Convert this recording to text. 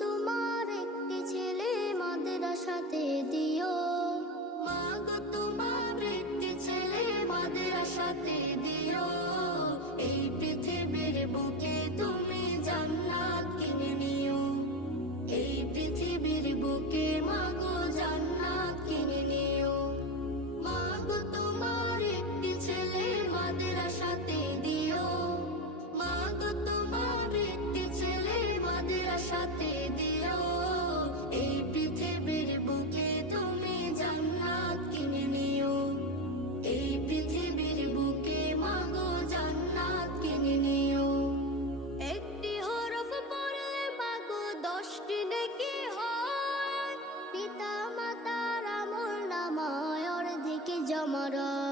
তোমার একটি ছেলে মাদ্রাসাতে দিও। মাগো তোমার একটি ছেলে মাদ্রাসাতে দিও। এই পৃথিবীর বুকে তুমি জান্নাত কিনে নিও। এই পৃথিবীর বুকে মাগো জান্নাত কিনে নিও। মাগো তোমার একটি ছেলে মাদ্রাসাতে দিও। মাগো তোমার একটি ছেলে মাদ্রাসাতে দিও। এই পৃথিবীর বুকে তুমি জান্নাত কিনে নিও। এই পৃথিবীর বুকে মাগো জান্নাত কিনে নিও। একটি হরফ পড়লে মাগো 10টি নেকি হয়। পিতা মাতার আমল নামায় অর্ধেক জমা রয়।